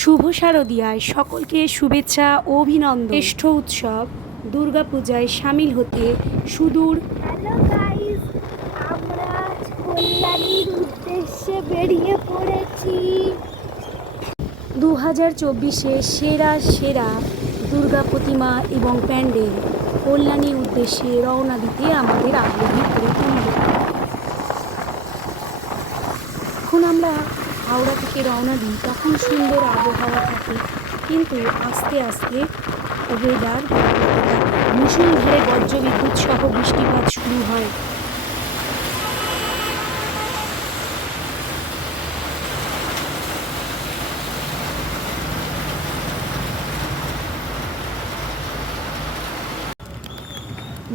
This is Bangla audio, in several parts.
শুভ শারদিয়ায় সকলকে শুভেচ্ছা ও অভিনন্দন। জ্যেষ্ঠ উৎসব দুর্গাপূজায় সামিল হতে সুদূর। হ্যালো গাইস, আমরা কল্যাণীর উদ্দেশ্যে বেরিয়ে পড়েছি। 2024-এ সেরা সেরা দুর্গা প্রতিমা এবং প্যান্ডেল কল্যাণীর উদ্দেশ্যে রওনা দিতে আমাদের আগ্রহী করে তুলল। যখন আমরা হাওড়া থেকে রওনা দিই তখন সুন্দর আবহাওয়া থাকে, কিন্তু আস্তে আস্তে ওয়েদার মুষলধারে বজ্রবিদ্যুৎ সহ বৃষ্টিপাত শুরু হয়।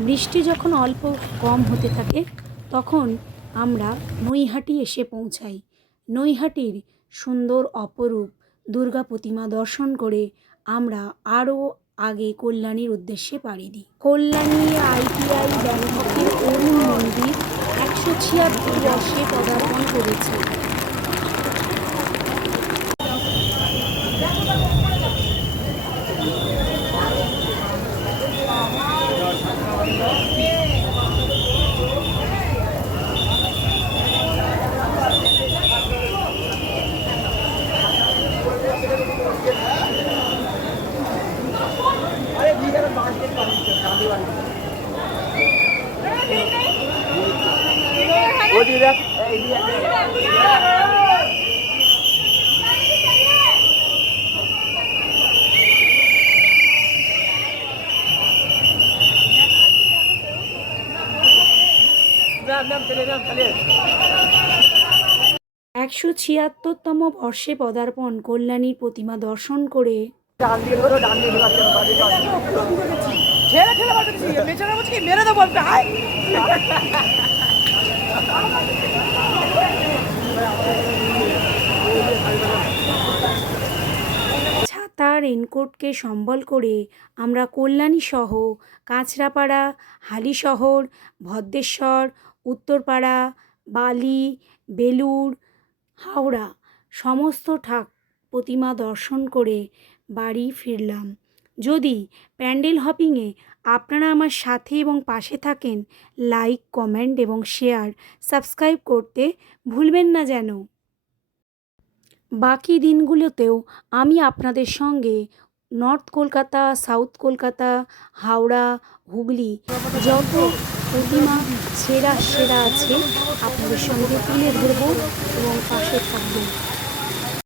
বৃষ্টি যখন অল্প কম হতে থাকে তখন আমরা নৈহাটি এসে পৌঁছাই। নৈহাটির সুন্দর অপরূপ দুর্গা প্রতিমা দর্শন করে আমরা আরও আগে কল্যাণীর উদ্দেশ্যে পাড়ি দিই। কল্যাণী ITI ব্যাংককের অরুণ মন্দির 176 বর্ষে পদার্পণ করেছে। একশো 76তম বর্ষে পদার্পণ কল্যাণীর প্রতিমা দর্শন করে ছাতা রেনকোটকে সম্বল করে আমরা কল্যাণী সহ কাঁচরাপাড়া, হালিশহর, ভদ্রেশ্বর, উত্তরপাড়া, বালি, বেলুড়, হাওড়া সমস্ত প্রতিমা দর্শন করে বাড়ি ফিরলাম। যদি প্যান্ডেল হপিংয়ে আপনারা আমার সাথে এবং পাশে থাকেন, লাইক, কমেন্ট এবং শেয়ার, সাবস্ক্রাইব করতে ভুলবেন না যেন। বাকি দিনগুলোতেও আমি আপনাদের সঙ্গে নর্থ কলকাতা, সাউথ কলকাতা, হাওড়া, হুগলি যত প্রতিমা সেরা সেরা আছে আপনাদের সঙ্গে তুলে ধরব এবং পাশে থাকব।